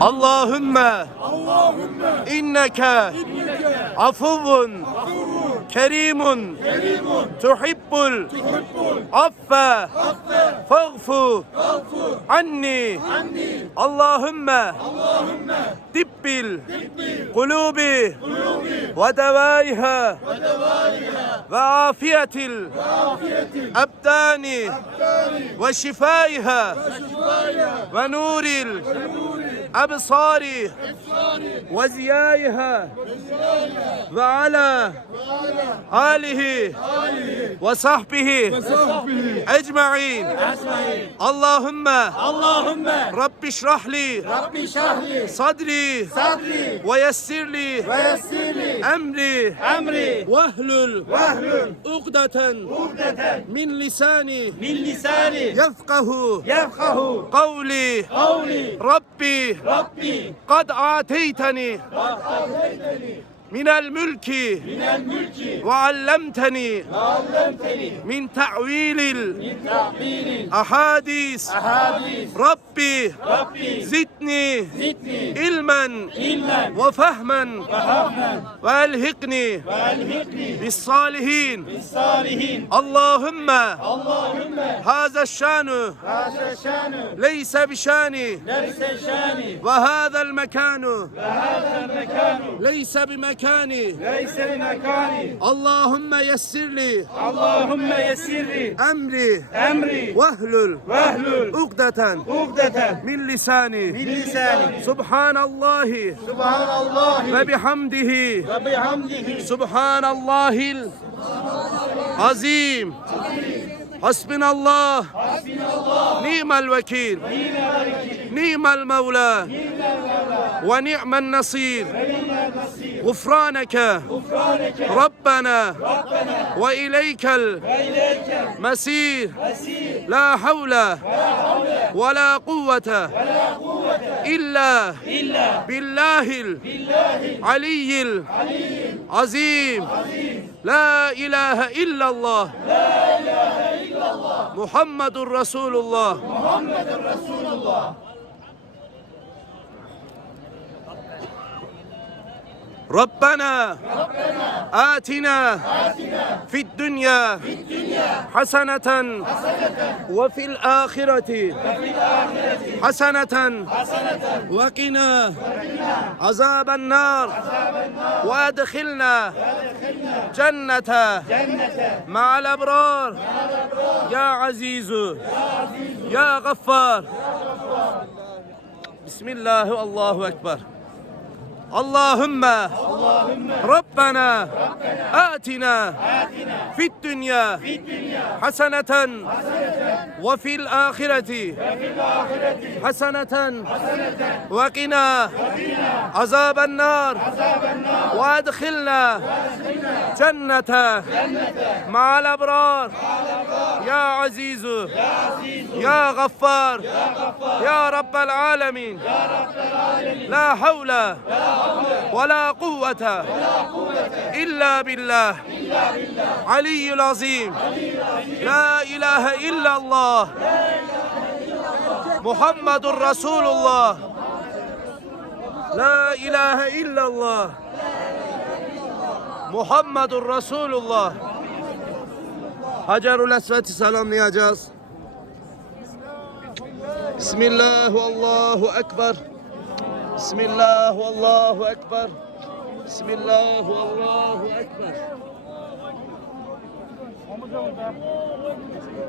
Allahümme inneke afuvun kerimun tuhibbul affe fağfu anni. Allahümme dibbil kulubi ve devaiha ve afiyetil abdani ve şifaiha ve nuril absari ve ziyaiha ve ala alihi ve sahbihi ecma'in. Allahümme Rabbi şrahli sadri ve yessirli emri vehlul uqdeten min lisani yefkahu kavli. Rabbi kad ateyteni minel mülki ve allemteni min ta'vilil ahadis. Rabbi zidni ilmen ve fehmen ve elhiqni bis salihin. Allahümme haza şanu leyse bişani ve haza'l mekanu leyse bimekani. Allahümme yessirli emri vehlul uqdeten min lisani. Subhanallahi ve bihamdihi subhanallahil azim. Hasbinallah ni'mel vekil ni'mel mevla ve ni'men nasir. غفرانك ربنا وإليك المسير لا حول ولا قوة إلا بالله العلي العظيم. لا إله إلا الله محمد رسول الله. ربنا آتنا في الدنيا حسنة وفي الآخرة حسنة وقنا عذاب النار وأدخلنا جنة مع الأبرار يا عزيز يا غفار. بسم الله والله أكبر. Allahümme Rabbena atina fid dünya haseneten ve fil ahireti haseneten ve qina azaben nar ve edkhilna cennete ma'al ebrar ya azizu ya gaffar ya rabbel alemin. La havle ولا قوة إلا بالله علي العظيم. لا إله إلا الله محمد رسول الله. لا إله إلا الله محمد رسول الله. Hacerul Esved'i selamlayacağız. Bismillah vallahu ekber. Bismillah vallahu ekber. Bismillah vallahu ekber.